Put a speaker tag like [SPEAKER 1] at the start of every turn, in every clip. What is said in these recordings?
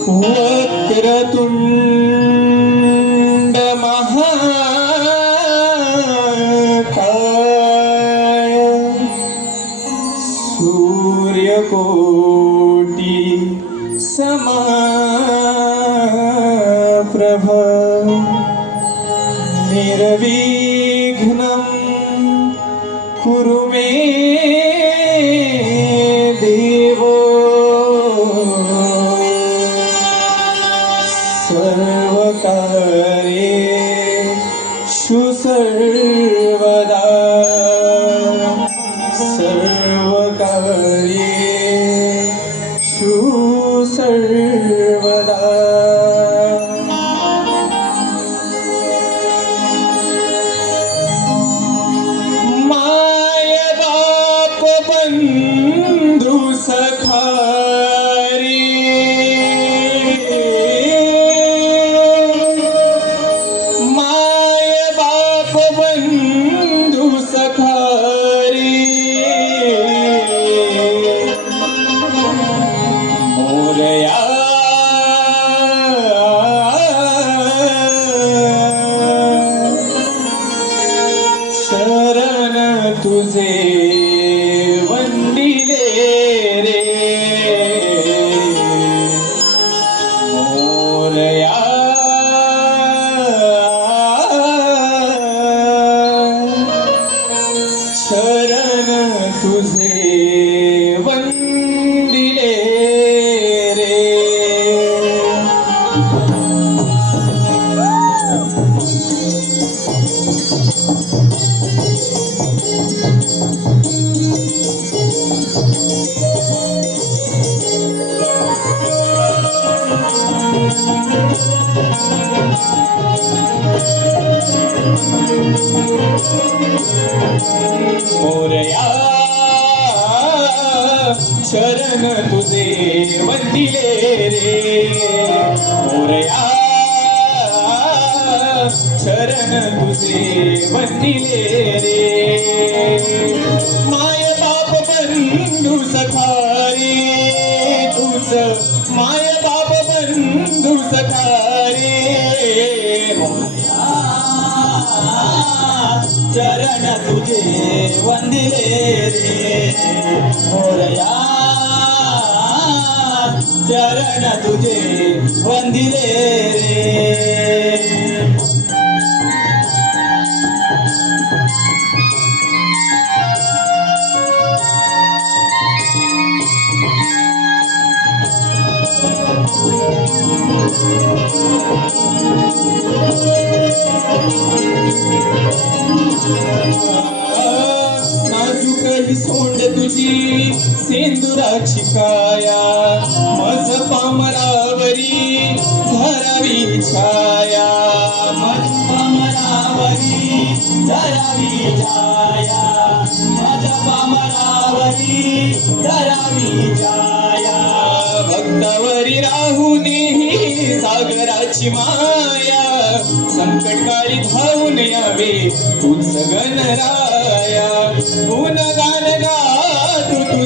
[SPEAKER 1] ्रुमहाख सूर्यकोटी समा प्रभ शरण तुझे मोरया शरण तुझे वंदिले रे. मोरया शरण तुझे वंदिले रे. माय बाप बंधू सखारे तुझ माय मोरया चरण तुझे वंदिले रे तुझी सिंदुराची काया मज पामरावरी धरावी छाया. मज पामरावरी धरावी छाया. मज पामरावरी धरावी छाया. भक्तावरी राहुनी सागराची माया. संकटकाळी धावून यावे तूच गणराया गुणगान गातु तुझे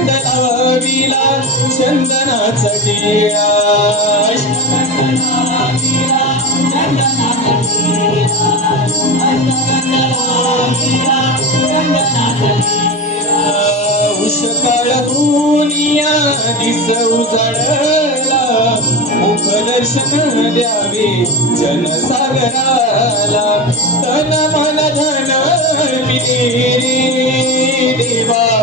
[SPEAKER 1] अष्टगंध लाविला चंदनाचा टिळा. उषकाळ दुनिया दिस उजाडला मुख दर्शन द्यावे जनसागराला. तन मन धन देवा.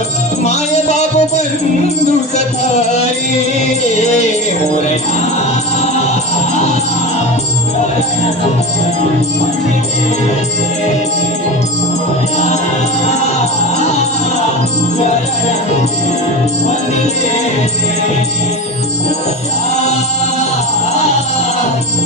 [SPEAKER 1] माय बाप बंधू सखारी मोरया